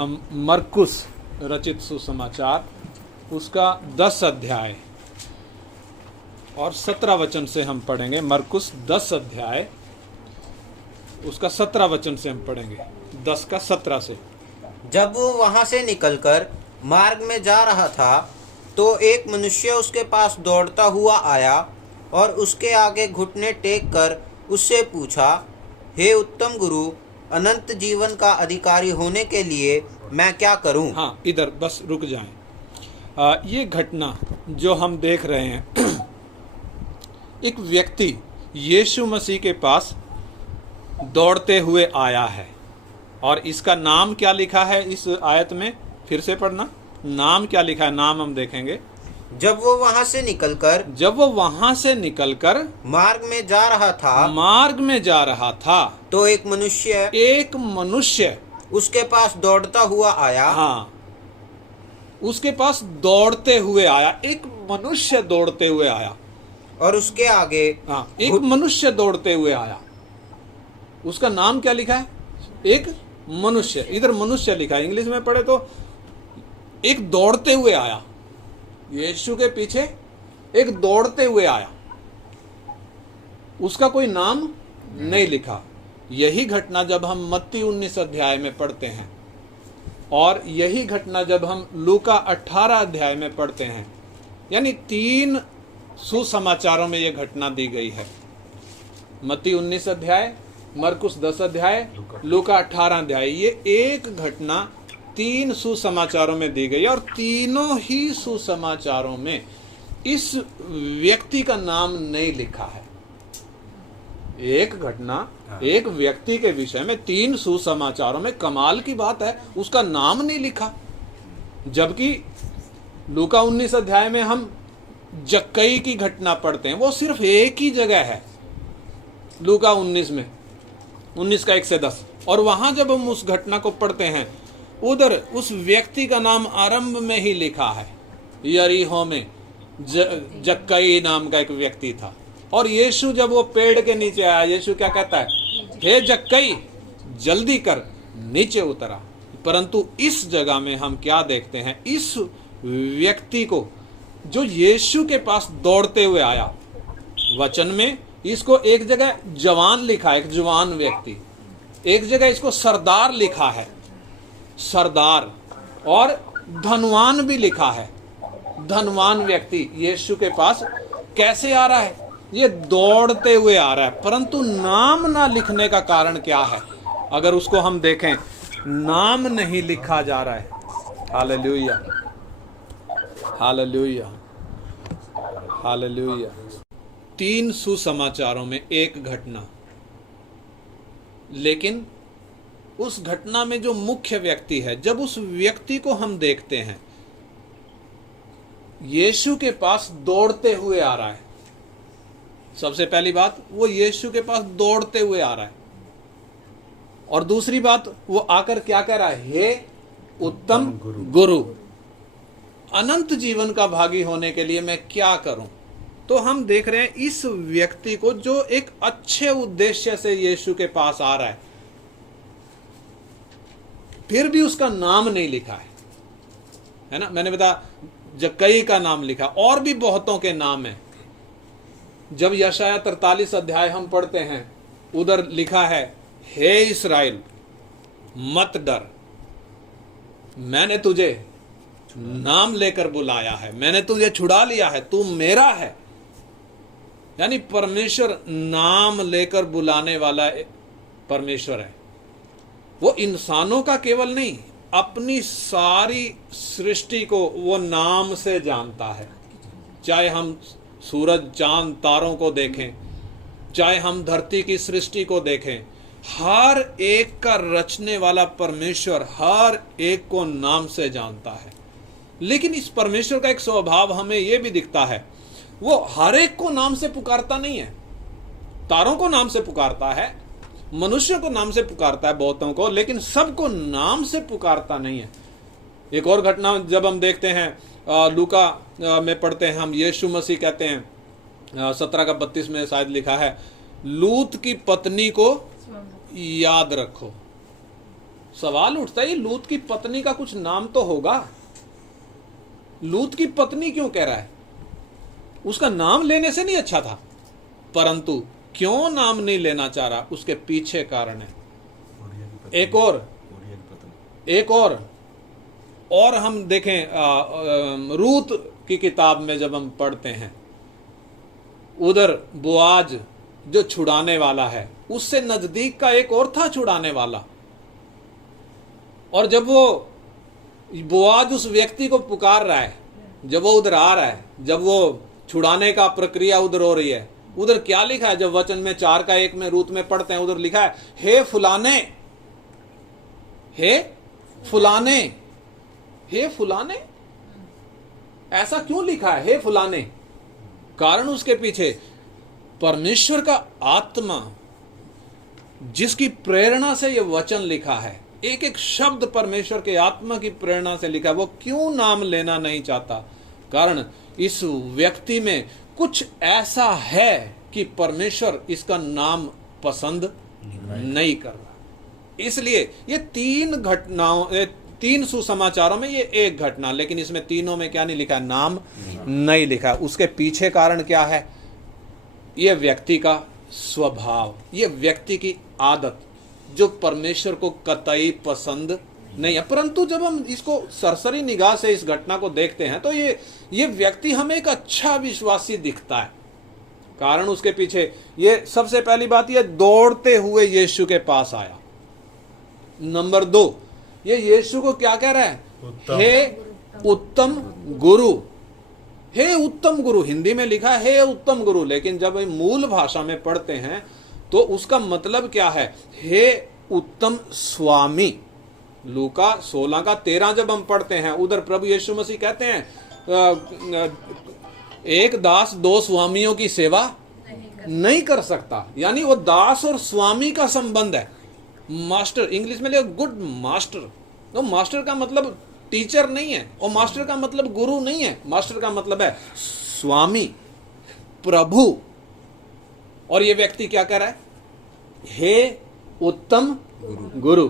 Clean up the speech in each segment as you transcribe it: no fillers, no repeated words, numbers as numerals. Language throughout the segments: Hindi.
हम मरकुस रचित सुसमाचार उसका 10 अध्याय और 17 वचन से हम पढ़ेंगे। मरकुस 10 अध्याय उसका 17 वचन से हम पढ़ेंगे, 10 का 17 से। जब वो वहां से निकलकर मार्ग में जा रहा था तो एक मनुष्य उसके पास दौड़ता हुआ आया और उसके आगे घुटने टेक कर उससे पूछा, हे उत्तम गुरु, अनंत जीवन का अधिकारी होने के लिए मैं क्या करूं? हाँ, इधर बस रुक जाएं। ये घटना जो हम देख रहे हैं, एक व्यक्ति यीशु मसीह के पास दौड़ते हुए आया है और इसका नाम क्या लिखा है इस आयत में? फिर से पढ़ना, नाम क्या लिखा है? नाम हम देखेंगे। जब वो वहां से निकलकर मार्ग में जा रहा था तो एक मनुष्य उसके पास दौड़ता हुआ आया। हाँ, उसके पास दौड़ते हुए आया, एक मनुष्य दौड़ते हुए आया और उसके आगे एक मनुष्य दौड़ते हुए आया। उसका नाम क्या लिखा है? एक मनुष्य। इधर मनुष्य लिखा है, इंग्लिश में पढ़े तो एक दौड़ते हुए आया। यीशु के पीछे एक दौड़ते हुए आया, उसका कोई नाम नहीं लिखा। यही घटना जब हम मत्ती 19 अध्याय में पढ़ते हैं और यही घटना जब हम लूका 18 अध्याय में पढ़ते हैं, यानी 3 सुसमाचारों में यह घटना दी गई है। मत्ती 19 अध्याय, मरकुस 10 अध्याय, लूका 18 अध्याय। ये एक घटना 3 सुसमाचारों में दी गई और तीनों ही सुसमाचारों में इस व्यक्ति का नाम नहीं लिखा है। एक घटना एक व्यक्ति के विषय में 3 सुसमाचारों में, कमाल की बात है, उसका नाम नहीं लिखा। जबकि लूका 19 अध्याय में हम जक्कई की घटना पढ़ते हैं, वो सिर्फ एक ही जगह है, लूका 19 में, 19 का 1 से 10। और वहां जब हम उस घटना को पढ़ते हैं, उधर उस व्यक्ति का नाम आरंभ में ही लिखा है। यरीहो में जक्कई नाम का एक व्यक्ति था और यीशु जब वो पेड़ के नीचे आया, यीशु क्या कहता है? हे जक्कई, जल्दी कर, नीचे उतरा। परंतु इस जगह में हम क्या देखते हैं? इस व्यक्ति को जो यीशु के पास दौड़ते हुए आया, वचन में इसको एक जगह जवान लिखा है, एक जवान व्यक्ति, एक जगह इसको सरदार लिखा है, सरदार, और धनवान भी लिखा है। धनवान व्यक्ति यीशु के पास कैसे आ रहा है? ये दौड़ते हुए आ रहा है, परंतु नाम ना लिखने का कारण क्या है? अगर उसको हम देखें, नाम नहीं लिखा जा रहा है। Hallelujah, hallelujah, hallelujah. 3 सुसमाचारों में एक घटना, लेकिन उस घटना में जो मुख्य व्यक्ति है, जब उस व्यक्ति को हम देखते हैं, यीशु के पास दौड़ते हुए आ रहा है। सबसे पहली बात, वो यीशु के पास दौड़ते हुए आ रहा है, और दूसरी बात, वो आकर क्या कह रहा है? हे उत्तम गुरु, अनंत जीवन का भागी होने के लिए मैं क्या करूं? तो हम देख रहे हैं इस व्यक्ति को जो एक अच्छे उद्देश्य से यीशु के पास आ रहा है, फिर भी उसका नाम नहीं लिखा है ना? मैंने बताया जक्कई का नाम लिखा, और भी बहुतों के नाम हैं। जब यशाया 43 अध्याय हम पढ़ते हैं, उधर लिखा है, हे इस्राएल, मत डर, मैंने तुझे नाम लेकर बुलाया है, मैंने तुझे छुड़ा लिया है, तू मेरा है। यानी परमेश्वर नाम लेकर बुलाने वाला परमेश्वर है। वो इंसानों का केवल नहीं, अपनी सारी सृष्टि को वो नाम से जानता है। चाहे हम सूरज, चांद, तारों को देखें, चाहे हम धरती की सृष्टि को देखें, हर एक का रचने वाला परमेश्वर हर एक को नाम से जानता है। लेकिन इस परमेश्वर का एक स्वभाव हमें यह भी दिखता है, वो हर एक को नाम से पुकारता नहीं है। तारों को नाम से पुकारता है, मनुष्य को नाम से पुकारता है, बहुतों को, लेकिन सबको नाम से पुकारता नहीं है। एक और घटना जब हम देखते हैं, लूका में पढ़ते हैं हम, यीशु मसीह कहते हैं 17 का 32 में शायद लिखा है, लूत की पत्नी को याद रखो। सवाल उठता है ये लूत की पत्नी का कुछ नाम तो होगा। लूत की पत्नी क्यों कह रहा है? उसका नाम लेने से नहीं अच्छा था, परंतु क्यों नाम नहीं लेना चाह रहा उसके पीछे कारण है। एक और हम देखें रूत की किताब में जब हम पढ़ते हैं, उधर बोआज जो छुड़ाने वाला है, उससे नजदीक का एक और था छुड़ाने वाला। और जब वो बोआज उस व्यक्ति को पुकार रहा है, जब वो उधर आ रहा है, जब वो छुड़ाने का प्रक्रिया उधर हो रही है, उधर क्या लिखा है? जब वचन में 4:1 में रूत में पढ़ते हैं, उधर लिखा है हे फुलाने, हे फुलाने, हे फुलाने। ऐसा क्यों लिखा है हे फुलाने? कारण उसके पीछे परमेश्वर का आत्मा जिसकी प्रेरणा से यह वचन लिखा है, एक एक शब्द परमेश्वर के आत्मा की प्रेरणा से लिखा है। वो क्यों नाम लेना नहीं चाहता? कारण इस व्यक्ति में कुछ ऐसा है कि परमेश्वर इसका नाम पसंद नहीं कर रहा। इसलिए ये 3 घटनाओं, 3 सुसमाचारों में ये एक घटना, लेकिन इसमें तीनों में क्या नहीं लिखा? नाम नहीं लिखा। उसके पीछे कारण क्या है? ये व्यक्ति का स्वभाव, ये व्यक्ति की आदत जो परमेश्वर को कतई पसंद नहीं है। परंतु जब हम इसको सरसरी निगाह से इस घटना को देखते हैं तो ये व्यक्ति हमें एक अच्छा विश्वासी दिखता है। कारण उसके पीछे ये सबसे पहली बात, ये दौड़ते हुए यीशु के पास आया। नंबर 2, ये यीशु को क्या कह रहा है? हे उत्तम गुरु, हे उत्तम गुरु। हिंदी में लिखा है हे उत्तम गुरु, लेकिन जब मूल भाषा में पढ़ते हैं तो उसका मतलब क्या है? हे उत्तम स्वामी। लूका 16:13 जब हम पढ़ते हैं, उधर प्रभु यीशु मसीह कहते हैं एक दास 2 स्वामियों की सेवा नहीं कर सकता। यानी वो दास और स्वामी का संबंध है। मास्टर, इंग्लिश में लिखा गुड मास्टर। तो मास्टर का मतलब टीचर नहीं है, और मास्टर का मतलब गुरु नहीं है। मास्टर का मतलब है स्वामी, प्रभु। और ये व्यक्ति क्या कह रहा है? हे उत्तम गुरु,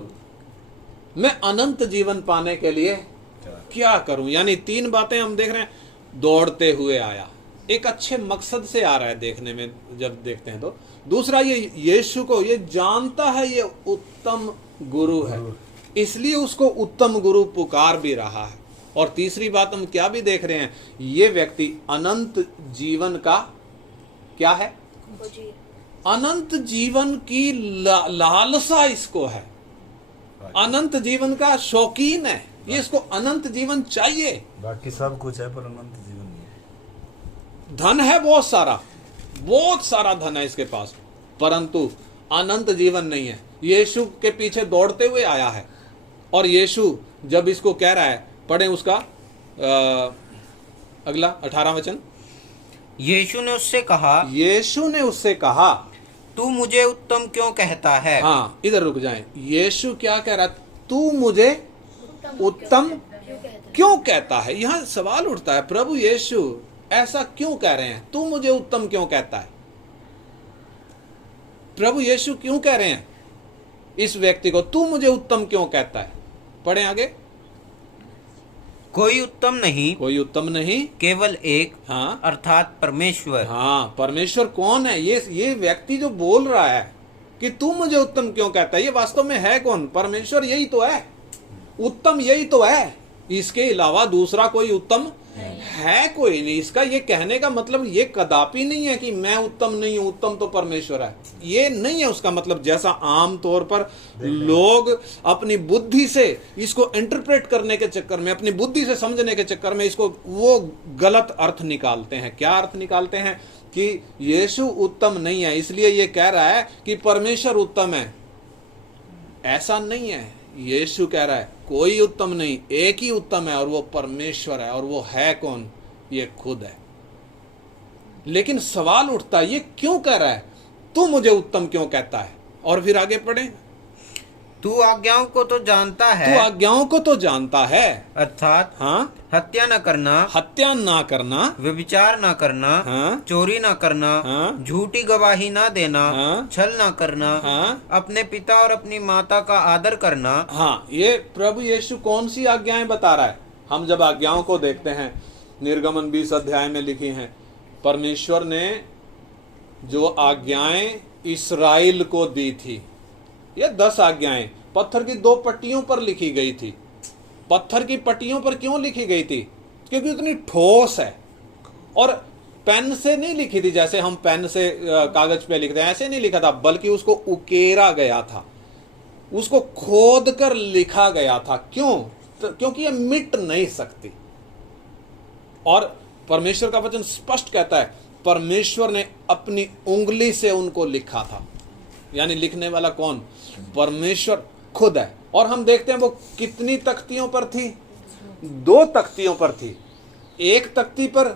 मैं अनंत जीवन पाने के लिए क्या करूं? यानी 3 बातें हम देख रहे हैं। दौड़ते हुए आया, एक अच्छे मकसद से आ रहा है देखने में जब देखते हैं तो। दूसरा, ये यीशु को ये जानता है ये उत्तम गुरु है, इसलिए उसको उत्तम गुरु पुकार भी रहा है। और तीसरी बात हम क्या भी देख रहे हैं, ये व्यक्ति अनंत जीवन का क्या है? अनंत जीवन की लालसा इसको है, अनंत जीवन का शौकीन है। ये इसको अनंत जीवन चाहिए। बाकी सब कुछ है पर अनंत जीवन नहीं। धन है बहुत सारा धन है इसके पास, परंतु अनंत जीवन नहीं है। यीशु के पीछे दौड़ते हुए आया है, और यीशु जब इसको कह रहा है, पढ़े उसका अगला 18 वचन। यीशु ने उससे कहा तू मुझे उत्तम क्यों कहता है? हाँ, इधर रुक जाएं। यीशु क्या कह रहा है? तू मुझे उत्तम क्यों कहता है? यहां सवाल उठता है, प्रभु यीशु ऐसा क्यों कह रहे हैं? तू मुझे उत्तम क्यों कहता है? प्रभु यीशु क्यों कह रहे हैं इस व्यक्ति को, तू मुझे उत्तम क्यों कहता है? पढ़ें आगे। कोई उत्तम नहीं, केवल एक, हाँ, अर्थात परमेश्वर। हाँ, परमेश्वर कौन है? ये व्यक्ति जो बोल रहा है कि तू मुझे उत्तम क्यों कहता है, ये वास्तव में है कौन? परमेश्वर यही तो है, उत्तम यही तो है। इसके अलावा दूसरा कोई उत्तम है कोई नहीं। इसका ये कहने का मतलब ये कदापि नहीं है कि मैं उत्तम नहीं हूं, उत्तम तो परमेश्वर है, ये नहीं है उसका मतलब। जैसा आम तौर पर लोग अपनी बुद्धि से इसको इंटरप्रेट करने के चक्कर में, अपनी बुद्धि से समझने के चक्कर में इसको वो गलत अर्थ निकालते हैं। क्या अर्थ निकालते हैं? कि यीशु उत्तम नहीं है इसलिए ये कह रहा है कि परमेश्वर उत्तम है। ऐसा नहीं है। यीशु कह रहा है कोई उत्तम नहीं, एक ही उत्तम है, और वो परमेश्वर है। और वो है कौन? ये खुद है। लेकिन सवाल उठता है, ये क्यों कह रहा है? तू मुझे उत्तम क्यों कहता है? और फिर आगे पढ़े। तू आज्ञाओं को तो जानता तू है, आज्ञाओं को तो जानता है, अर्थात हाँ, हत्या न करना, हत्या ना करना, व्यभिचार न करना, हाँ, चोरी न करना, हाँ, झूठी गवाही न देना, हाँ, छल न करना, हाँ, अपने पिता और अपनी माता का आदर करना। हाँ। ये प्रभु यीशु कौन सी आज्ञाएं बता रहा है? हम जब आज्ञाओं को देखते हैं, निर्गमन 20 अध्याय में लिखी हैं, परमेश्वर ने जो आज्ञाएं इस्राएल को दी थी, ये 10 आज्ञाएं पत्थर की 2 पट्टियों पर लिखी गई थी। पत्थर की पट्टियों पर क्यों लिखी गई थी? क्योंकि उतनी ठोस है, और पेन से नहीं लिखी थी जैसे हम पेन से कागज पे लिखते हैं, ऐसे नहीं लिखा था, बल्कि उसको उकेरा गया था, उसको खोद कर लिखा गया था। क्यों? तो क्योंकि ये मिट नहीं सकती। और परमेश्वर का वचन स्पष्ट कहता है, परमेश्वर ने अपनी उंगली से उनको लिखा था। यानी लिखने वाला कौन? परमेश्वर खुद है। और हम देखते हैं वो कितनी तख्तियों पर थी? 2 तख्तियों पर थी। एक तख्ती पर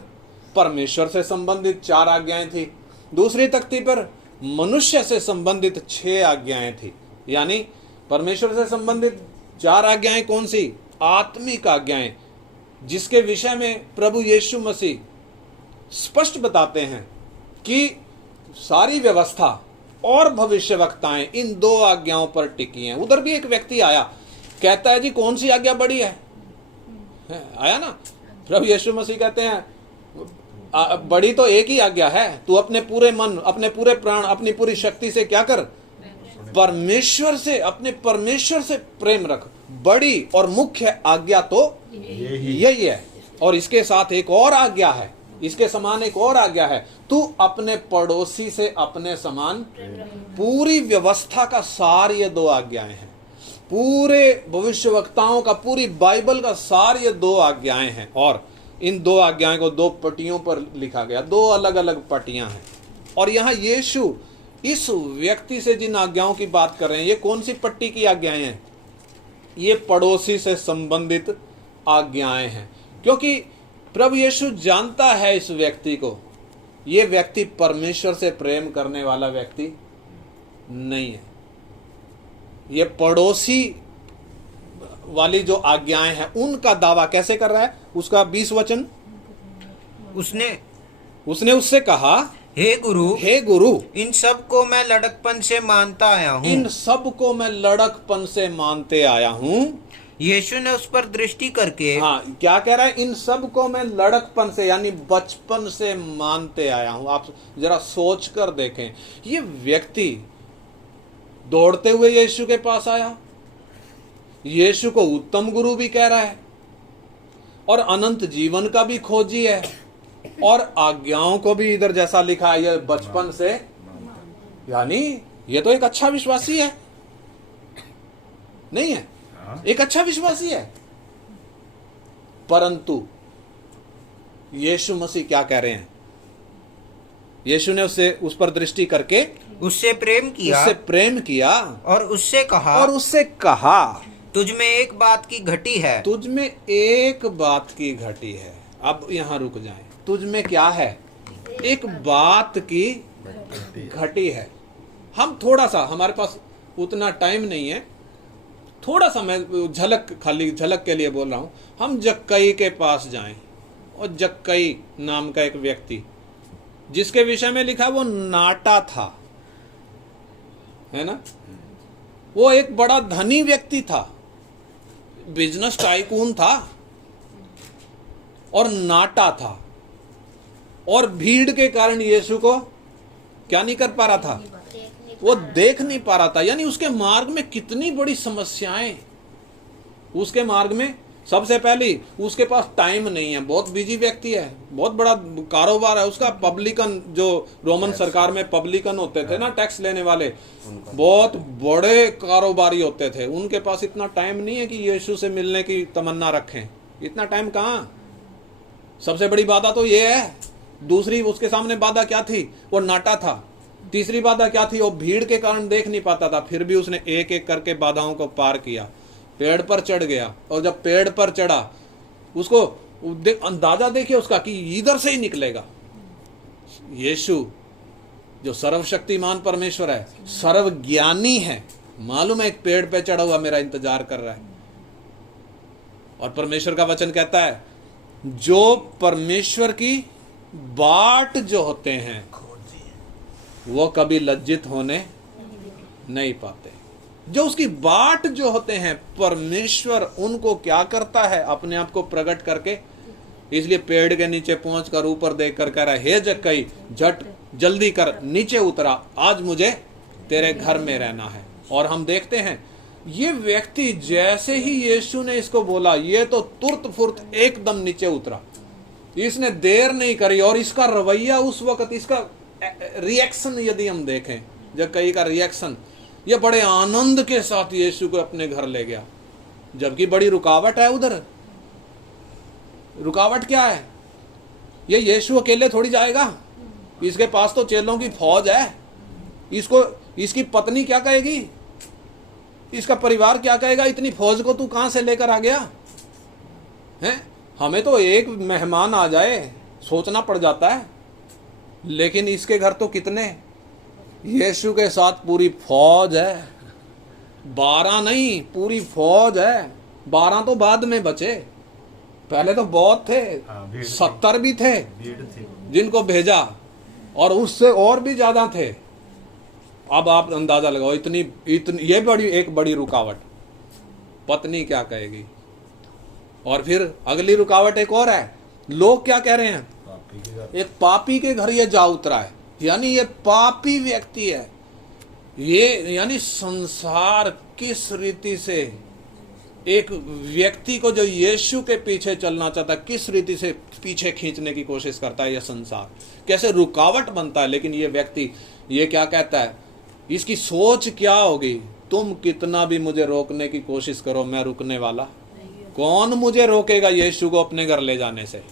परमेश्वर से संबंधित 4 आज्ञाएं थी, दूसरी तख्ती पर मनुष्य से संबंधित 6 आज्ञाएं थी। यानी परमेश्वर से संबंधित 4 आज्ञाएं कौन सी? आत्मिक आज्ञाएं, जिसके विषय में प्रभु यीशु मसीह स्पष्ट बताते हैं कि सारी व्यवस्था और भविष्यवक्ताएं इन 2 आज्ञाओं पर टिकी हैं। उधर भी एक व्यक्ति आया, कहता है जी कौन सी आज्ञा बड़ी है? आया ना? प्रभु यीशु मसीह कहते हैं बड़ी तो एक ही आज्ञा है, तू अपने पूरे मन, अपने पूरे प्राण, अपनी पूरी शक्ति से क्या कर? परमेश्वर से, अपने परमेश्वर से प्रेम रख। बड़ी और मुख्य आज्ञा तो यही है। और इसके साथ एक और आज्ञा है, इसके समान एक और आज्ञा है, तू अपने पड़ोसी से अपने समान। पूरी व्यवस्था का सार ये 2 आज्ञाएं हैं। पूरे भविष्यवक्ताओं का, पूरी बाइबल का सार ये 2 आज्ञाएं हैं। और इन 2 आज्ञाएं को 2 पट्टियों पर लिखा गया, 2 अलग अलग पट्टियां हैं। और यहाँ यीशु इस व्यक्ति से जिन आज्ञाओं की बात कर रहे हैं, ये कौन सी पट्टी की आज्ञाएं हैं? ये पड़ोसी से संबंधित आज्ञाएं हैं। क्योंकि प्रभु यीशु जानता है इस व्यक्ति को, ये व्यक्ति परमेश्वर से प्रेम करने वाला व्यक्ति नहीं है। ये पड़ोसी वाली जो आज्ञाएं हैं उनका दावा कैसे कर रहा है? उसका 20 वचन, उसने उससे कहा, हे गुरु, इन सब को मैं लड़कपन से मानता आया हूँ। इन सब को मैं लड़कपन से मानते आया हूँ। यीशु ने उस पर दृष्टि करके, हाँ, क्या कह रहा है? इन सब को मैं लड़कपन से, यानी बचपन से मानते आया हूं। आप जरा सोच कर देखें, ये व्यक्ति दौड़ते हुए यीशु के पास आया, यीशु को उत्तम गुरु भी कह रहा है, और अनंत जीवन का भी खोजी है, और आज्ञाओं को भी इधर जैसा लिखा है ये बचपन से, यानी ये तो एक अच्छा विश्वासी है, नहीं है? एक अच्छा विश्वासी है। परंतु यीशु मसीह क्या कह रहे हैं? यीशु ने उस पर दृष्टि करके उससे प्रेम किया और उससे कहा, तुझ में एक बात की घटी है। तुझ में एक बात की घटी है। अब यहां रुक जाएं। तुझ में क्या है? एक बात की घटी है। हम थोड़ा सा, हमारे पास उतना टाइम नहीं है, थोड़ा सा मैं खाली झलक के लिए बोल रहा हूं। हम जक्कई के पास जाएं, और जक्कई नाम का एक व्यक्ति, जिसके विषय में लिखा वो नाटा था, है ना? वो एक बड़ा धनी व्यक्ति था, बिजनेस टाइकून था, और नाटा था, और भीड़ के कारण यीशु को क्या नहीं कर पा रहा था? वो देख नहीं पा रहा था। यानी उसके मार्ग में कितनी बड़ी समस्याएं। उसके मार्ग में सबसे पहली, उसके पास टाइम नहीं है, बहुत बिजी व्यक्ति है, बहुत बड़ा कारोबार है उसका। पब्लिकन, जो रोमन सरकार में पब्लिकन होते थे ना, टैक्स लेने वाले, बहुत बड़े कारोबारी होते थे, उनके पास इतना टाइम नहीं है कि यीशु से मिलने की तमन्ना रखें। इतना टाइम कहाँ? सबसे बड़ी बाधा तो ये है। दूसरी उसके सामने बाधा क्या थी? वो नाटा था। तीसरी बाधा क्या थी? वो भीड़ के कारण देख नहीं पाता था। फिर भी उसने एक एक करके बाधाओं को पार किया, पेड़ पर चढ़ गया, और जब पेड़ पर चढ़ा, उसको अंदाजा देखिए उसका कि इधर से ही निकलेगा। यीशु जो सर्वशक्तिमान परमेश्वर है, सर्वज्ञानी है, मालूम है एक पेड़ पे चढ़ा हुआ मेरा इंतजार कर रहा है। और परमेश्वर का वचन कहता है जो परमेश्वर की बाट जो होते हैं वो कभी लज्जित होने नहीं पाते। जो उसकी बाट जो होते हैं परमेश्वर उनको क्या करता है, अपने आप को प्रकट करके। इसलिए पेड़ के नीचे पहुंचकर ऊपर देखकर कह रहा है हे जक्कई झट जल्दी कर नीचे उतरा, आज मुझे तेरे घर में रहना है। और हम देखते हैं ये व्यक्ति जैसे ही यीशु ने इसको बोला ये तो तुरंत फुर्त एकदम नीचे उतरा, इसने देर नहीं करी। और इसका रवैया उस वक्त, इसका रिएक्शन यदि हम देखें, जक्कई का रिएक्शन, ये बड़े आनंद के साथ यीशु को अपने घर ले गया। जबकि बड़ी रुकावट है उधर। रुकावट क्या है? ये यीशु अकेले थोड़ी जाएगा, इसके पास तो चेलों की फौज है। इसको इसकी पत्नी क्या कहेगी, इसका परिवार क्या कहेगा, इतनी फौज को तू कहां से लेकर आ गया है? हमें तो एक मेहमान आ जाए सोचना पड़ जाता है, लेकिन इसके घर तो कितने, यीशु के साथ पूरी फौज है। 12 नहीं, पूरी फौज है। 12 तो बाद में बचे, पहले तो बहुत थे, 70 भी थे जिनको भेजा, और उससे और भी ज्यादा थे। अब आप अंदाजा लगाओ, इतनी ये एक बड़ी रुकावट। पत्नी क्या कहेगी? और फिर अगली रुकावट एक और है, लोग क्या कह रहे हैं, एक पापी के घर ये जा उतरा है, यानी ये पापी व्यक्ति है। ये यानी संसार किस रीति से एक व्यक्ति को जो यीशु के पीछे चलना चाहता है, किस रीति से पीछे खींचने की कोशिश करता है, यह संसार कैसे रुकावट बनता है। लेकिन ये व्यक्ति ये क्या कहता है, इसकी सोच क्या होगी, तुम कितना भी मुझे रोकने की कोशिश करो, मैं रुकने वाला, कौन मुझे रोकेगा यीशु को अपने घर ले जाने से।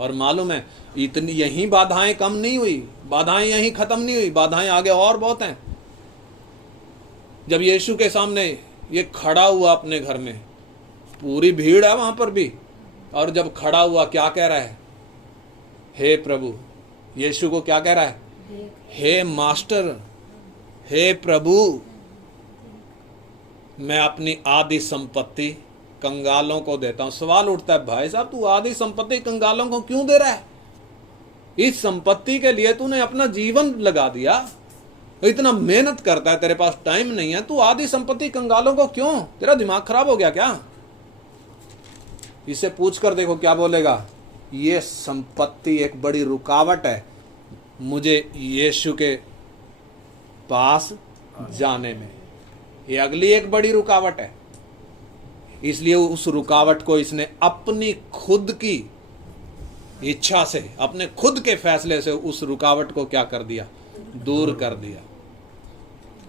और मालूम है इतनी यही बाधाएं कम नहीं हुई, बाधाएं यही खत्म नहीं हुई, बाधाएं आगे और बहुत हैं। जब यीशु के सामने ये खड़ा हुआ अपने घर में, पूरी भीड़ है वहां पर भी, और जब खड़ा हुआ क्या कह रहा है, हे प्रभु, यीशु को क्या कह रहा है, हे मास्टर, हे प्रभु, मैं अपनी आधी संपत्ति कंगालों को देता हूं। सवाल उठता है, भाई साहब तू आधी संपत्ति कंगालों को क्यों दे रहा है? इस संपत्ति के लिए तूने अपना जीवन लगा दिया, इतना मेहनत करता है, तेरे पास टाइम नहीं है, तू आधी संपत्ति कंगालों को क्यों? तेरा दिमाग खराब हो गया क्या? इसे पूछ कर देखो क्या बोलेगा, ये संपत्ति एक बड़ी रुकावट है मुझे यीशु के पास जाने में। ये अगली एक बड़ी रुकावट है। इसलिए उस रुकावट को इसने अपनी खुद की इच्छा से, अपने खुद के फैसले से उस रुकावट को क्या कर दिया, दूर कर दिया।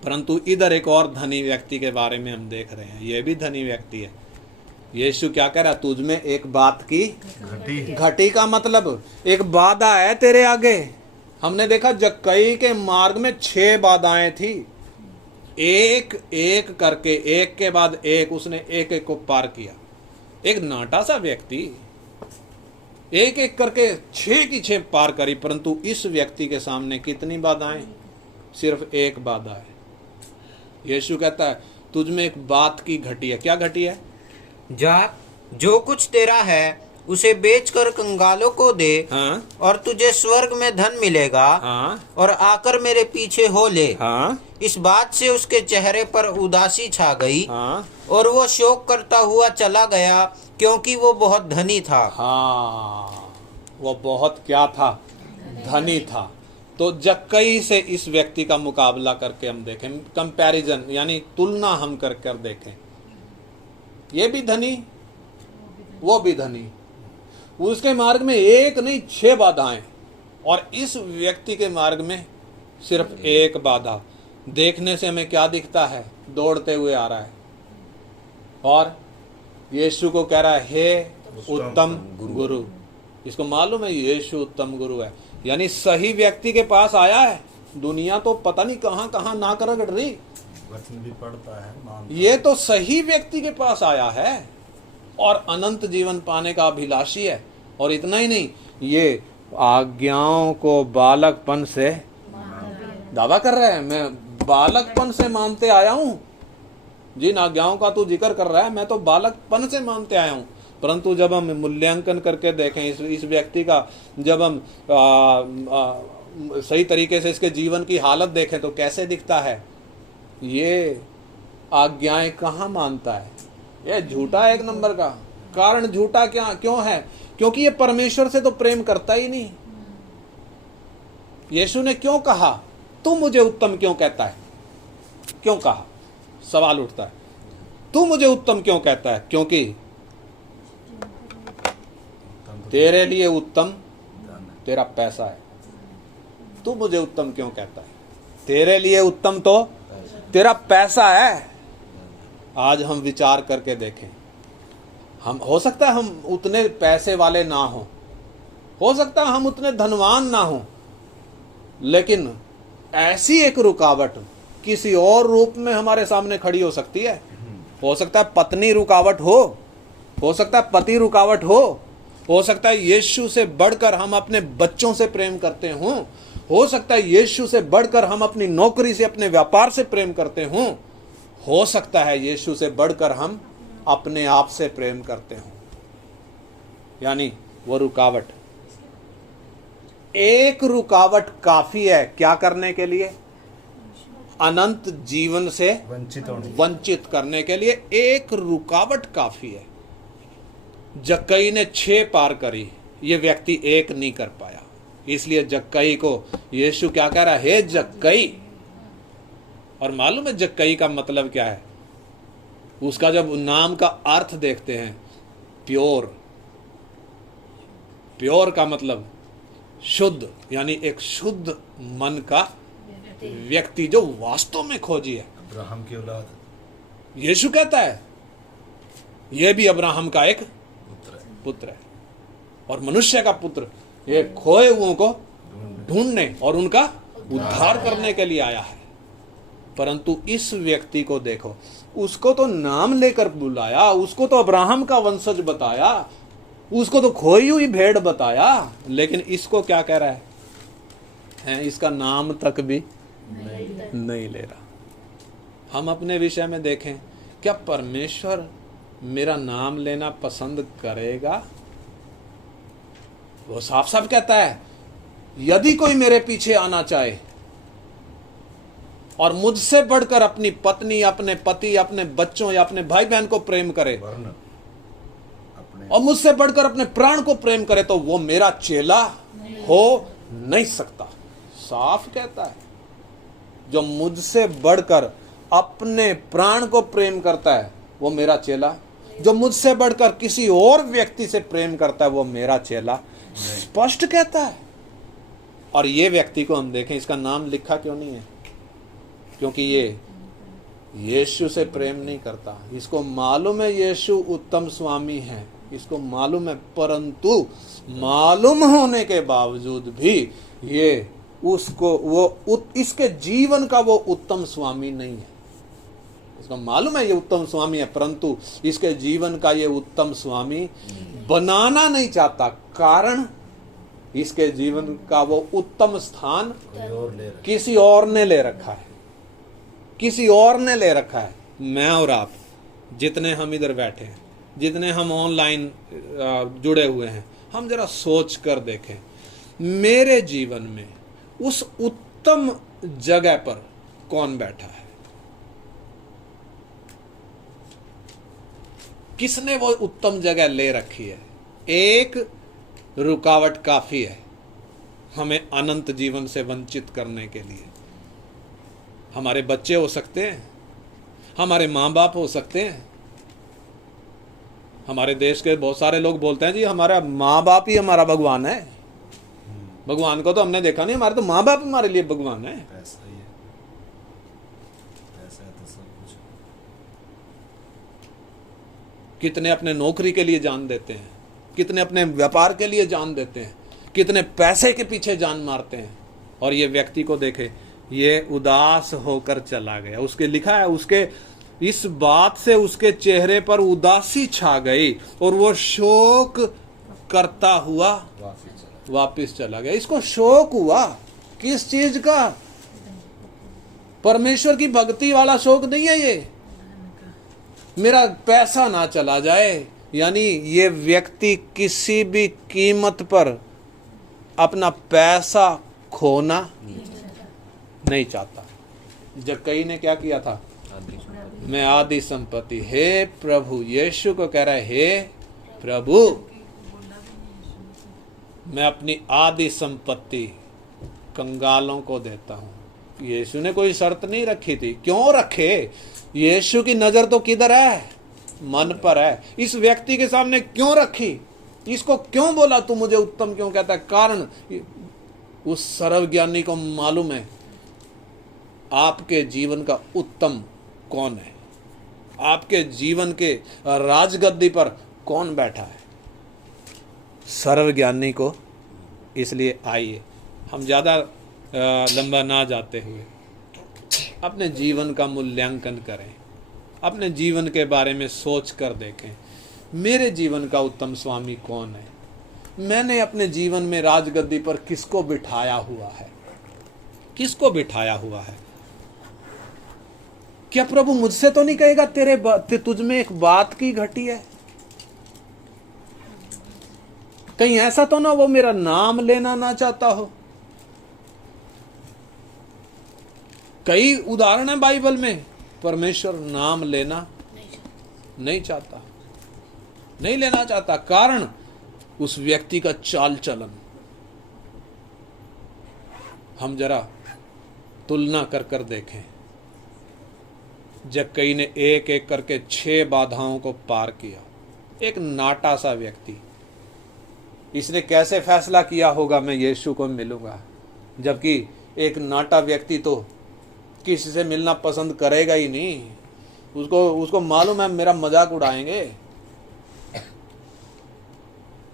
परंतु इधर एक और धनी व्यक्ति के बारे में हम देख रहे हैं, यह भी धनी व्यक्ति है। यीशु क्या कह रहा है, तुझ में एक बात की घटी का मतलब एक बाधा है तेरे आगे। हमने देखा जक्कई के मार्ग में 6 बाधाएं थी, एक एक करके, एक के बाद एक उसने एक एक को पार किया। एक नाटा सा व्यक्ति एक एक करके 6 की 6 पार करी, परंतु इस व्यक्ति के सामने कितनी बाधाएं, सिर्फ एक बाधा है। यीशु कहता है तुझ में एक बात की घटी है। क्या घटी है? जा, जो कुछ तेरा है उसे बेचकर कंगालों को दे, हाँ? और तुझे स्वर्ग में धन मिलेगा, हाँ? और आकर मेरे पीछे हो ले। हाँ? इस बात से उसके चेहरे पर उदासी छा गई, हाँ? और वो शोक करता हुआ चला गया, क्योंकि वो बहुत धनी था। हाँ, वो बहुत क्या था, धनी था। तो जक्कई से इस व्यक्ति का मुकाबला करके हम देखें, कंपैरिजन यानी तुलना हम कर देखें, ये भी धनी वो भी धनी, उसके मार्ग में एक नहीं 6 बाधाएं, और इस व्यक्ति के मार्ग में सिर्फ एक बाधा। देखने से हमें क्या दिखता है, दौड़ते हुए आ रहा है, और यीशु को कह रहा है हे उत्तम गुरु। इसको मालूम है यीशु उत्तम गुरु है, यानी सही व्यक्ति के पास आया है। दुनिया तो पता नहीं कहां कहां ना कर रगड़ रही, वचन भी पढ़ता है, मानता ये तो सही व्यक्ति के पास आया है और अनंत जीवन पाने का अभिलाषी है। और इतना ही नहीं, ये आज्ञाओं को बालकपन से दावा कर रहा है, मैं बालकपन से मानते आया हूं, जिन आज्ञाओं का तू जिक्र कर रहा है मैं तो बालकपन से मानते आया हूँ, परंतु जब हम मूल्यांकन करके देखें इस व्यक्ति का, जब हम सही तरीके से इसके जीवन की हालत देखें तो कैसे दिखता है, ये आज्ञाएं कहाँ मानता है, ये झूठा है एक नंबर का। कारण झूठा क्यों है? क्योंकि ये परमेश्वर से तो प्रेम करता ही नहीं। यीशु ने क्यों कहा तू मुझे उत्तम क्यों कहता है? क्यों कहा? सवाल उठता है, तू मुझे उत्तम क्यों कहता है? क्योंकि तेरे लिए उत्तम तेरा पैसा है। तू मुझे उत्तम क्यों कहता है? तेरे लिए उत्तम तो तेरा पैसा है। आज हम विचार करके देखें, हम हो सकता है हम उतने पैसे वाले ना हो सकता है हम उतने धनवान ना हो, लेकिन ऐसी एक रुकावट किसी और रूप में हमारे सामने खड़ी हो सकती है। हो सकता है पत्नी रुकावट हो सकता है पति रुकावट हो सकता है यीशु से बढ़कर हम अपने बच्चों से प्रेम करते हो सकता है यीशु से बढ़कर हम अपनी नौकरी से, अपने व्यापार से प्रेम करते हो सकता है यीशु से बढ़कर हम अपने आप से प्रेम करते हो। यानी वो रुकावट, एक रुकावट काफी है क्या करने के लिए? अनंत जीवन से वंचित करने के लिए एक रुकावट काफी है। जक्कई ने 6 पार करी, ये व्यक्ति एक नहीं कर पाया, इसलिए जक्कई को यीशु क्या कह रहा है? हे जक्कई। और मालूम है जक्कई का मतलब क्या है? उसका जब नाम का अर्थ देखते हैं, प्योर का मतलब शुद्ध, यानी एक शुद्ध मन का व्यक्ति जो वास्तव में खोजी है। अब्राहम की औलाद। यीशु कहता है यह भी अब्राहम का एक पुत्र है और मनुष्य का पुत्र ये खोए हुओं को ढूंढने और उनका उद्धार करने के लिए आया है। परंतु इस व्यक्ति को देखो, उसको तो नाम लेकर बुलाया, उसको तो अब्राहम का वंशज बताया, उसको तो खोई हुई भेड़ बताया, लेकिन इसको क्या कह रहा है? इसका नाम तक भी नहीं ले रहा। हम अपने विषय में देखें, क्या परमेश्वर मेरा नाम लेना पसंद करेगा? वो साफ साफ कहता है, यदि कोई मेरे पीछे आना चाहे और मुझसे बढ़कर अपनी पत्नी, अपने पति, अपने बच्चों या अपने भाई बहन को प्रेम करे और मुझसे बढ़कर अपने प्राण को प्रेम करे तो वो मेरा चेला हो नहीं सकता। साफ कहता है, जो मुझसे बढ़कर अपने प्राण को प्रेम करता है वो मेरा चेला, जो मुझसे बढ़कर किसी और व्यक्ति से प्रेम करता है वो मेरा चेला। स्पष्ट कहता है। और ये व्यक्ति को हम देखें, इसका नाम लिखा क्यों नहीं है? क्योंकि ये यीशु से प्रेम नहीं करता। इसको मालूम है यीशु उत्तम स्वामी है, इसको मालूम है, परंतु मालूम होने के बावजूद भी ये उसको इसके जीवन का वो उत्तम स्वामी नहीं है। इसको मालूम है ये उत्तम स्वामी है, परंतु इसके जीवन का ये उत्तम स्वामी बनाना नहीं चाहता। कारण इसके जीवन का वो उत्तम स्थान किसी और ने ले रखा है, किसी और ने ले रखा है। मैं और आप जितने हम इधर बैठे हैं, जितने हम ऑनलाइन जुड़े हुए हैं, हम जरा सोच कर देखें, मेरे जीवन में उस उत्तम जगह पर कौन बैठा है? किसने वो उत्तम जगह ले रखी है? एक रुकावट काफी है हमें अनंत जीवन से वंचित करने के लिए। हमारे बच्चे हो सकते हैं, हमारे माँ बाप हो सकते हैं। हमारे देश के बहुत सारे लोग बोलते हैं जी हमारा माँ बाप ही हमारा भगवान है। भगवान को तो हमने देखा नहीं, हमारे तो माँ बाप हमारे लिए भगवान है। पैसा ही है, पैसा है तो सब कुछ। कितने अपने नौकरी के लिए जान देते हैं, कितने अपने व्यापार के लिए जान देते हैं, कितने पैसे के पीछे जान मारते हैं। और ये व्यक्ति को देखे, ये उदास होकर चला गया। उसके लिखा है, उसके इस बात से उसके चेहरे पर उदासी छा गई और वो शोक करता हुआ वापिस चला गया। इसको शोक हुआ किस चीज का? परमेश्वर की भक्ति वाला शोक नहीं है ये, मेरा पैसा ना चला जाए। यानी ये व्यक्ति किसी भी कीमत पर अपना पैसा खोना नहीं चाहता। जक्कई ने क्या किया था? मैं आदि संपत्ति, हे प्रभु, यीशु को कह रहा है, हे प्रभु, मैं अपनी आदि संपत्ति कंगालों को देता हूं। यीशु ने कोई शर्त नहीं रखी थी। क्यों रखे? यीशु की नजर तो किधर है? मन पर है। इस व्यक्ति के सामने क्यों रखी? इसको क्यों बोला तू मुझे उत्तम क्यों कहता है? कारण उस सर्वज्ञानी को मालूम है आपके जीवन का उत्तम कौन है, आपके जीवन के राजगद्दी पर कौन बैठा है, सर्वज्ञानी को। इसलिए आइए हम ज़्यादा लंबा ना जाते हुए अपने जीवन का मूल्यांकन करें, अपने जीवन के बारे में सोच कर देखें, मेरे जीवन का उत्तम स्वामी कौन है? मैंने अपने जीवन में राजगद्दी पर किसको बिठाया हुआ है? किसको बिठाया हुआ है? क्या प्रभु मुझसे तो नहीं कहेगा तुझ में एक बात की घटी है? कहीं ऐसा तो ना वो मेरा नाम लेना ना चाहता हो? कई उदाहरण है बाइबल में, परमेश्वर नाम लेना नहीं चाहता, नहीं लेना चाहता। कारण उस व्यक्ति का चाल चलन। हम जरा तुलना कर कर देखें। जक्कई ने एक एक करके 6 बाधाओं को पार किया। एक नाटा सा व्यक्ति, इसने कैसे फैसला किया होगा मैं यीशु को मिलूंगा? जबकि एक नाटा व्यक्ति तो किसी से मिलना पसंद करेगा ही नहीं। उसको मालूम है मेरा मजाक उड़ाएंगे।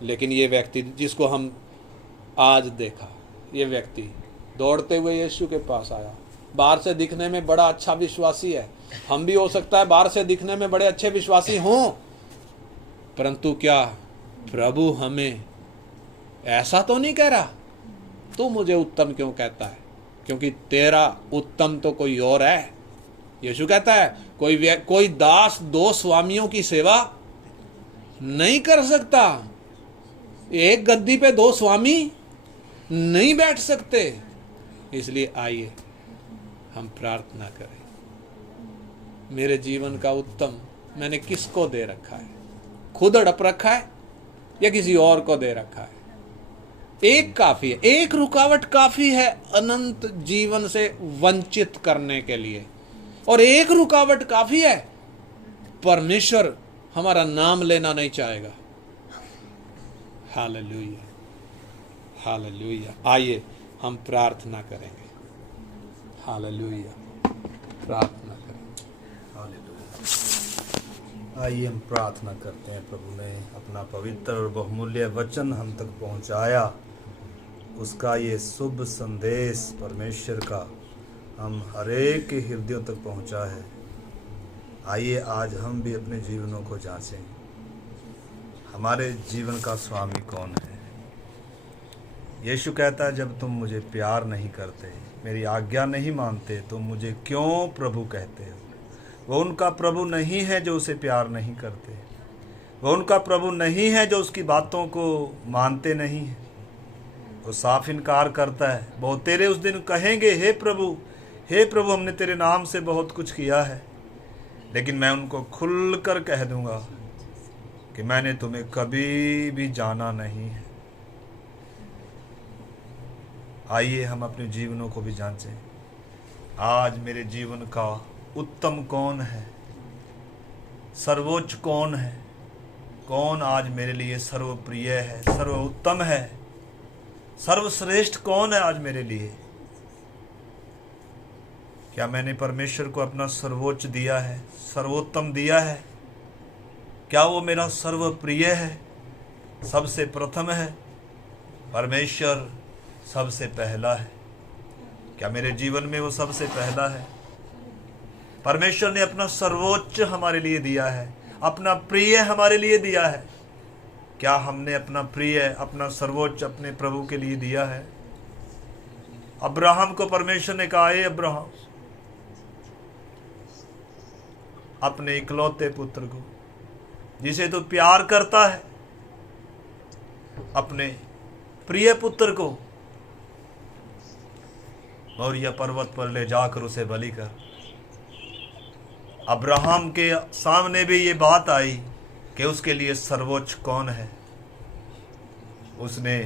लेकिन ये व्यक्ति जिसको हम आज देखा, ये व्यक्ति दौड़ते हुए यीशु के पास आया। बाहर से दिखने में बड़ा अच्छा विश्वासी है। हम भी हो सकता है बाहर से दिखने में बड़े अच्छे विश्वासी हों, परंतु क्या प्रभु हमें ऐसा तो नहीं कह रहा तू मुझे उत्तम क्यों कहता है? क्योंकि तेरा उत्तम तो कोई और है। यीशु कहता है कोई दास 2 स्वामियों की सेवा नहीं कर सकता। एक गद्दी पे 2 स्वामी नहीं बैठ सकते। इसलिए आइए हम प्रार्थना करें, मेरे जीवन का उत्तम मैंने किसको दे रखा है? खुद अड़प रखा है या किसी और को दे रखा है? एक काफी है, एक रुकावट काफी है अनंत जीवन से वंचित करने के लिए, और एक रुकावट काफी है। परमेश्वर हमारा नाम लेना नहीं चाहेगा। Hallelujah, hallelujah. आइए हम प्रार्थना करेंगे। हालेलुया, प्रार्थना करेंगे। हालेलुया। आइए हम प्रार्थना करते हैं। प्रभु ने अपना पवित्र और बहुमूल्य वचन हम तक पहुंचाया, उसका ये शुभ संदेश परमेश्वर का हम हरेक के हृदयों तक पहुंचा है। आइए आज हम भी अपने जीवनों को जांचें, हमारे जीवन का स्वामी कौन है। यीशु कहता है जब तुम मुझे प्यार नहीं करते, मेरी आज्ञा नहीं मानते, तो मुझे क्यों प्रभु कहते हो? वो उनका प्रभु नहीं है जो उसे प्यार नहीं करते, वो उनका प्रभु नहीं है जो उसकी बातों को मानते नहीं है। वो साफ इनकार करता है। बहुत तेरे उस दिन कहेंगे हे प्रभु हमने तेरे नाम से बहुत कुछ किया है, लेकिन मैं उनको खुल कर कह दूंगा कि मैंने तुम्हें कभी भी जाना नहीं है। आइए हम अपने जीवनों को भी जांचें। आज मेरे जीवन का उत्तम कौन है, सर्वोच्च कौन है, कौन आज मेरे लिए सर्वप्रिय है, सर्वोत्तम है, सर्वश्रेष्ठ कौन है आज मेरे लिए? क्या मैंने परमेश्वर को अपना सर्वोच्च दिया है, सर्वोत्तम दिया है? क्या वो मेरा सर्वप्रिय है, सबसे प्रथम है? परमेश्वर सबसे पहला है। क्या मेरे जीवन में वो सबसे पहला है? परमेश्वर ने अपना सर्वोच्च हमारे लिए दिया है, अपना प्रिय हमारे लिए दिया है। क्या हमने अपना प्रिय, अपना सर्वोच्च अपने प्रभु के लिए दिया है? अब्राहम को परमेश्वर ने कहा, हे अब्राहम, अपने इकलौते पुत्र को, जिसे तू प्यार करता है, अपने प्रिय पुत्र को मोरिया पर्वत पर ले जाकर उसे बलि कर। अब्राहम के सामने भी ये बात आई कि उसके लिए सर्वोच्च कौन है। उसने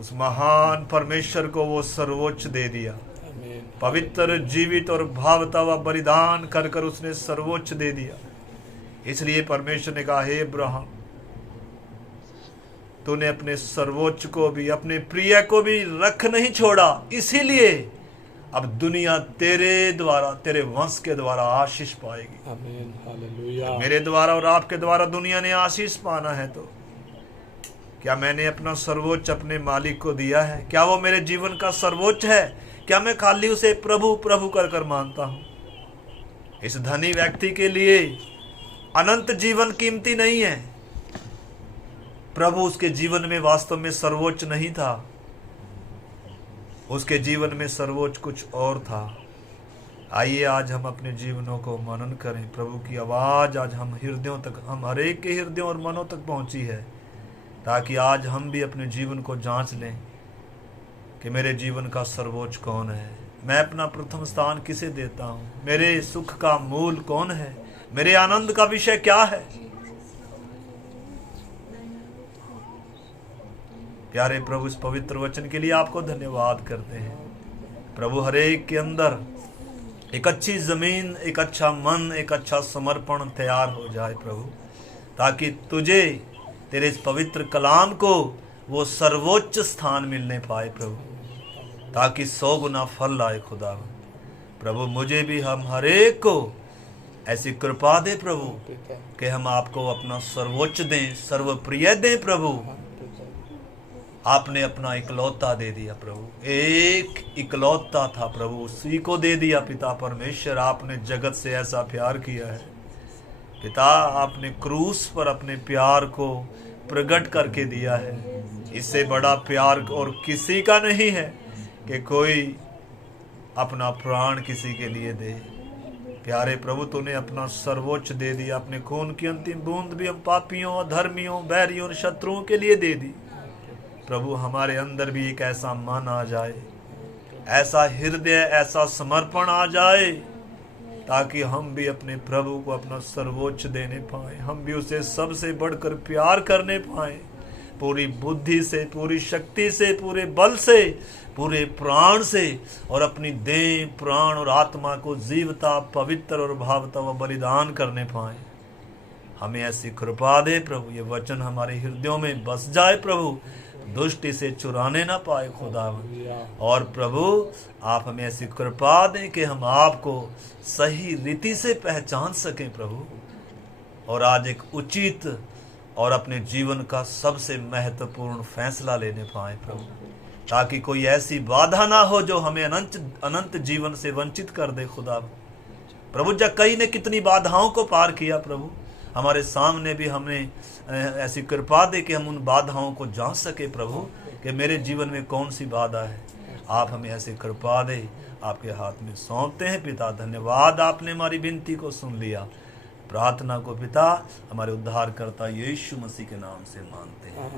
उस महान परमेश्वर को वो सर्वोच्च दे दिया। पवित्र, जीवित और भावता हुआ बलिदान कर कर उसने सर्वोच्च दे दिया। इसलिए परमेश्वर ने कहा, हे अब्राहम, तूने अपने सर्वोच्च को भी, अपने प्रिय को भी रख नहीं छोड़ा, इसीलिए अब दुनिया तेरे द्वारा, तेरे वंश के द्वारा आशीष पाएगी। आमीन, हालेलुया। मेरे द्वारा और आपके द्वारा दुनिया ने आशीष पाना है, तो क्या मैंने अपना सर्वोच्च अपने मालिक को दिया है? क्या वो मेरे जीवन का सर्वोच्च है? क्या मैं खाली उसे प्रभु प्रभु कर कर मानता हूं? इस धनी व्यक्ति के लिए अनंत जीवन कीमती नहीं है। प्रभु उसके जीवन में वास्तव में सर्वोच्च नहीं था, उसके जीवन में सर्वोच्च कुछ और था। आइए आज हम अपने जीवनों को मनन करें। प्रभु की आवाज आज हम हृदयों तक, हम हरेक के हृदयों और मनों तक पहुंची है, ताकि आज हम भी अपने जीवन को जांच लें कि मेरे जीवन का सर्वोच्च कौन है। मैं अपना प्रथम स्थान किसे देता हूं? मेरे सुख का मूल कौन है? मेरे आनंद का विषय क्या है? प्यारे प्रभु, इस पवित्र वचन के लिए आपको धन्यवाद करते हैं। प्रभु, हर एक के अंदर एक अच्छी जमीन, एक अच्छा मन, एक अच्छा समर्पण तैयार हो जाए प्रभु, ताकि तुझे, तेरे इस पवित्र कलाम को वो सर्वोच्च स्थान मिलने पाए प्रभु, ताकि 100 गुना फल आए खुदा। प्रभु, मुझे भी, हम हर एक को ऐसी कृपा दे प्रभु कि हम आपको अपना सर्वोच्च दें, सर्वप्रिय दें प्रभु। आपने अपना इकलौता दे दिया प्रभु, एक इकलौता था प्रभु, उसी को दे दिया। पिता परमेश्वर, आपने जगत से ऐसा प्यार किया है पिता, आपने क्रूस पर अपने प्यार को प्रकट करके दिया है। इससे बड़ा प्यार और किसी का नहीं है कि कोई अपना प्राण किसी के लिए दे। प्यारे प्रभु, तूने अपना सर्वोच्च दे दिया, अपने खून की अंतिम बूंद भी हम पापियों, अधर्मियों, बैरियों और शत्रुओं के लिए दे दी। प्रभु, हमारे अंदर भी एक ऐसा मन आ जाए, ऐसा हृदय, ऐसा समर्पण आ जाए, ताकि हम भी अपने प्रभु को अपना सर्वोच्च देने पाए, हम भी उसे सबसे बढ़कर प्यार करने पाए, पूरी बुद्धि से, पूरी शक्ति से, पूरे बल से, पूरे प्राण से, और अपनी देह, प्राण और आत्मा को जीवता, पवित्र और भावता व बलिदान करने पाए। हमें ऐसी कृपा दे प्रभु, ये वचन हमारे हृदयों में बस जाए प्रभु, दुष्टि से चुराने ना पाए खुदा। और प्रभु, आप हमें ऐसी कृपा दें कि हम आपको सही रीति से पहचान सकें प्रभु, और आज एक उचित और अपने जीवन का सबसे महत्वपूर्ण फैसला लेने पाए प्रभु, ताकि कोई ऐसी बाधा ना हो जो हमें अनंत जीवन से वंचित कर दे खुदा। प्रभु, जब कई ने कितनी बाधाओं को पार किया प्रभु, हमारे सामने भी हमने ऐसी कृपा दे कि हम उन बाधाओं को जान सके प्रभु, कि मेरे जीवन में कौन सी बाधा है। आप हमें ऐसी कृपा दे, आपके हाथ में सौंपते हैं पिता। धन्यवाद, आपने हमारी विनती को सुन लिया। प्रार्थना को पिता हमारे उद्धारकर्ता यीशु मसीह के नाम से मांगते हैं।